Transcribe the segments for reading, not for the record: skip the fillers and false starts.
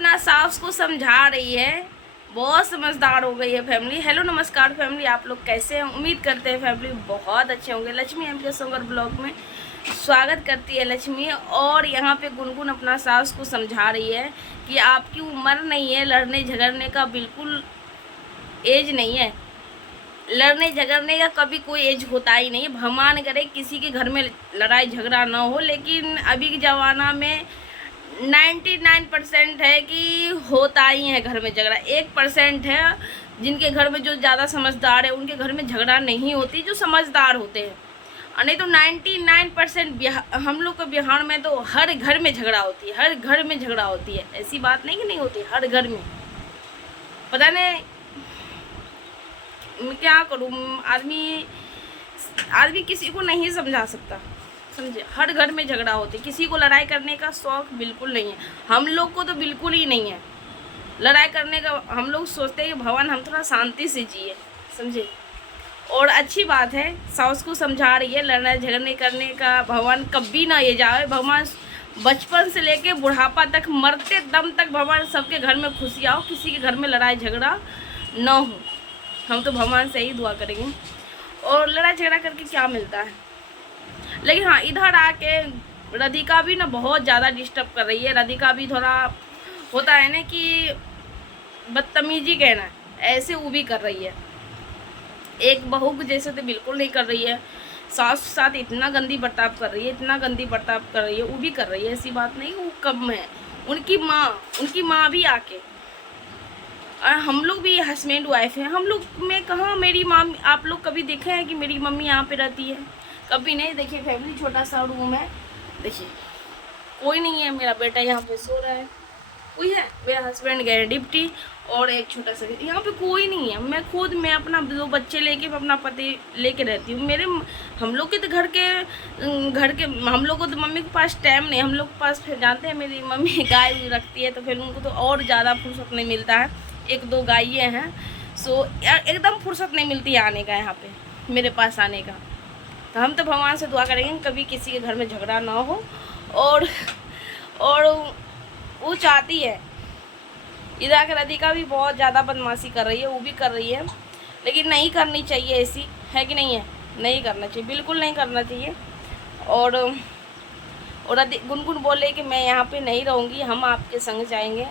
अपना सास को समझा रही है। बहुत समझदार हो गई है फैमिली। हेलो नमस्कार फैमिली, आप लोग कैसे हैं? उम्मीद करते हैं फैमिली बहुत अच्छे होंगे। लक्ष्मी एम के सोंगर ब्लॉग में स्वागत करती है लक्ष्मी। और यहाँ पे गुनगुन अपना सास को समझा रही है कि आपकी उम्र नहीं है लड़ने झगड़ने का, बिल्कुल एज नहीं है। लड़ने झगड़ने का कभी कोई एज होता ही नहीं। भगवान करे किसी के घर में लड़ाई झगड़ा ना हो, लेकिन अभी के ज़माना में 99% है कि होता ही है घर में झगड़ा। 1% है जिनके घर में जो ज़्यादा समझदार है, उनके घर में झगड़ा नहीं होती, जो समझदार होते हैं। और नहीं तो 99% हम लोग के बिहार में तो हर घर में झगड़ा होती है, हर घर में झगड़ा होती है। ऐसी बात नहीं कि नहीं होती, हर घर में। पता नहीं मैं क्या करूँ, आदमी किसी को नहीं समझा सकता, समझे। हर घर में झगड़ा होती है, किसी को लड़ाई करने का शौक बिल्कुल नहीं है। हम लोग को तो बिल्कुल ही नहीं है लड़ाई करने का। हम लोग सोचते हैं कि भगवान हम थोड़ा शांति से जिए, समझे। और अच्छी बात है, सास को समझा रही है लड़ाई झगड़ने करने का भगवान कभी ना ये जाए। भगवान बचपन से लेके बुढ़ापा तक, मरते दम तक भगवान सबके घर में खुशी आओ, किसी के घर में लड़ाई झगड़ा ना हो। हम तो भगवान से ही दुआ करेंगे। और लड़ाई झगड़ा करके क्या मिलता है? लेकिन हाँ, इधर आके राधिका भी ना बहुत ज़्यादा डिस्टर्ब कर रही है। राधिका भी थोड़ा होता है ना कि बदतमीजी कहना, ऐसे वो भी कर रही है। एक बहू के जैसे तो बिल्कुल नहीं कर रही है। सास के साथ इतना गंदी बर्ताव कर रही है, इतना गंदी बर्ताव कर रही है, वो भी कर रही है। ऐसी बात नहीं वो कम है। उनकी माँ भी आके, हम लोग भी हस्बैंड वाइफ हैं। हम लोग में कहाँ मेरी माँ, आप लोग कभी देखे हैं कि मेरी मम्मी यहाँ पे रहती है? कभी नहीं। देखिए फैमिली, छोटा सा रूम है, देखिए कोई नहीं है। मेरा बेटा यहाँ पे सो रहा है, कोई है? मेरा हस्बैंड गए ड्यूटी, और एक छोटा सा यहाँ पे कोई नहीं है। मैं अपना 2 बच्चे लेके, अपना पति लेके रहती हूँ। हम लोग के तो घर के हम लोग को तो मम्मी के पास टाइम नहीं। हम लोग के पास फिर जानते हैं मेरी मम्मी गाय रखती है, तो फिर उनको तो और ज़्यादा फुर्सत नहीं मिलता है। 1-2 गायें हैं, सो एकदम फुर्सत नहीं मिलती है आने का, यहाँ पे मेरे पास आने का। तो हम तो भगवान से दुआ करेंगे कभी किसी के घर में झगड़ा ना हो। और वो चाहती है, इधर के राधिका भी बहुत ज़्यादा बदमाशी कर रही है, वो भी कर रही है, लेकिन नहीं करनी चाहिए। ऐसी है कि नहीं है? नहीं करना चाहिए, बिल्कुल नहीं करना चाहिए। और गुनगुन बोले कि मैं यहाँ पे नहीं रहूँगी, हम आपके संग जाएंगे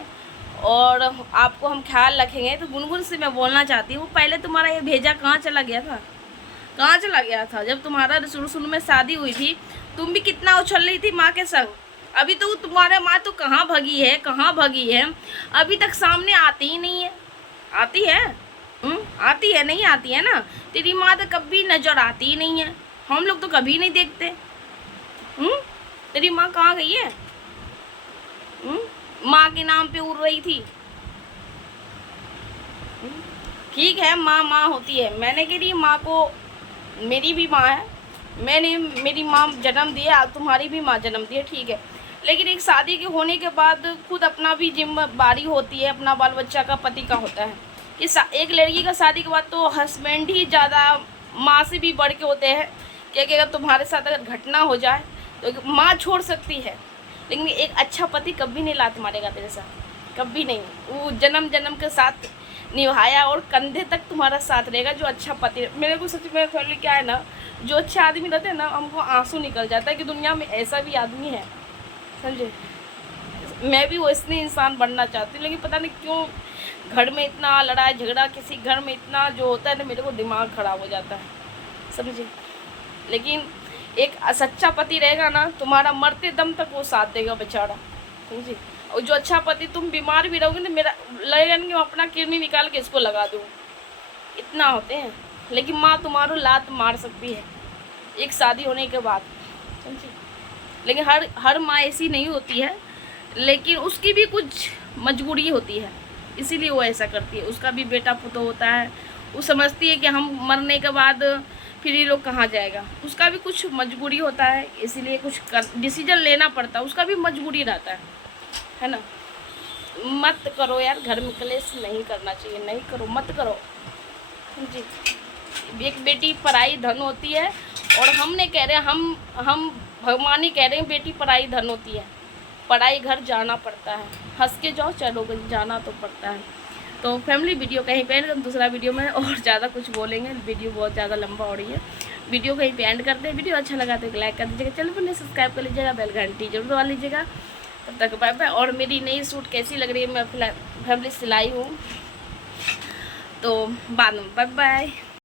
और आपको हम ख्याल रखेंगे। तो गुनगुन से मैं बोलना चाहती हूँ, पहले तुम्हारा ये भेजा कहाँ चला गया था? कहाँ चला गया था? जब तुम्हारा शुरू में शादी हुई थी, तुम भी कितना उछल रही थी माँ के संग। अभी तो तुम्हारे माँ तो कहाँ भगी है, कहाँ भगी है? अभी तक सामने आती ही नहीं है। आती है? आती है? नहीं आती है ना। तेरी माँ तो कभी नजर आती ही नहीं है, हम लोग तो कभी नहीं देखते। तेरी माँ कहाँ गई है? माँ के नाम पे उड़ रही थी। ठीक है, माँ माँ होती है। मैंने कह रही माँ को, मेरी भी माँ है, मेरी माँ जन्म दी है, तुम्हारी भी माँ जन्म दी है, ठीक है। लेकिन एक शादी के होने के बाद खुद अपना भी जिम्मेदारी होती है, अपना बाल बच्चा का, पति का होता है। कि एक लड़की का शादी के बाद तो हस्बैंड ही ज़्यादा माँ से भी बढ़ के होते हैं। क्योंकि अगर तुम्हारे साथ अगर घटना हो जाए तो माँ छोड़ सकती है, लेकिन एक अच्छा पति कभी नहीं लात मारेगा तेरे साथ, कभी नहीं। वो जन्म जन्म के साथ निभाया और कंधे तक तुम्हारा साथ रहेगा, जो अच्छा पति। मेरे को सच में फैमिली क्या है ना, जो अच्छे आदमी रहते हैं ना, हमको आंसू निकल जाता है कि दुनिया में ऐसा भी आदमी है, समझे। मैं भी वैसे इंसान बनना चाहती हूँ, लेकिन पता नहीं क्यों घर में इतना लड़ाई झगड़ा, किसी घर में इतना जो होता है ना, मेरे को दिमाग खराब हो जाता है, समझे। लेकिन एक सच्चा पति रहेगा ना, तुम्हारा मरते दम तक वो साथ देगा बेचारा, समझे। और जो अच्छा पति, तुम बीमार भी रहोगे ना, मेरा लगेगा कि मैं अपना किडनी निकाल के इसको लगा दूँ, इतना होते हैं। लेकिन माँ तुम्हारो लात मार सकती है एक शादी होने के बाद, समझी। लेकिन हर माँ ऐसी नहीं होती है, लेकिन उसकी भी कुछ मजबूरी होती है, इसीलिए वो ऐसा करती है। उसका भी बेटा पुतो होता है, वो समझती है कि हम मरने के बाद फिर ये लोग कहाँ जाएगा। उसका भी कुछ मजबूरी होता है, इसीलिए कुछ डिसीजन लेना पड़ता है, उसका भी मजबूरी रहता है ना। मत करो यार, घर में क्लेश नहीं करना चाहिए, नहीं करो, मत करो जी। एक बेटी पराई धन होती है, और हम नहीं कह रहे, हम भगवान ही कह रहे हैं बेटी पराई धन होती है। पढ़ाई घर जाना पड़ता है, हंस के जाओ चलो जाना तो पड़ता है। तो फैमिली वीडियो कहीं पे एंड, दूसरा वीडियो में और ज़्यादा कुछ बोलेंगे, वीडियो बहुत ज़्यादा लंबा हो रही है। वीडियो कहीं पे एंड करते हैं। वीडियो अच्छा लगा तो लाइक कर दीजिएगा, चैनल पर नहीं सब्सक्राइब कर लीजिएगा, बेल घंटी जरूर दबा लीजिएगा। तब तक बाय बाय। और मेरी नई सूट कैसी लग रही है, मैं फैमिली सिलाई हूँ, तो बाद में बाय बाय।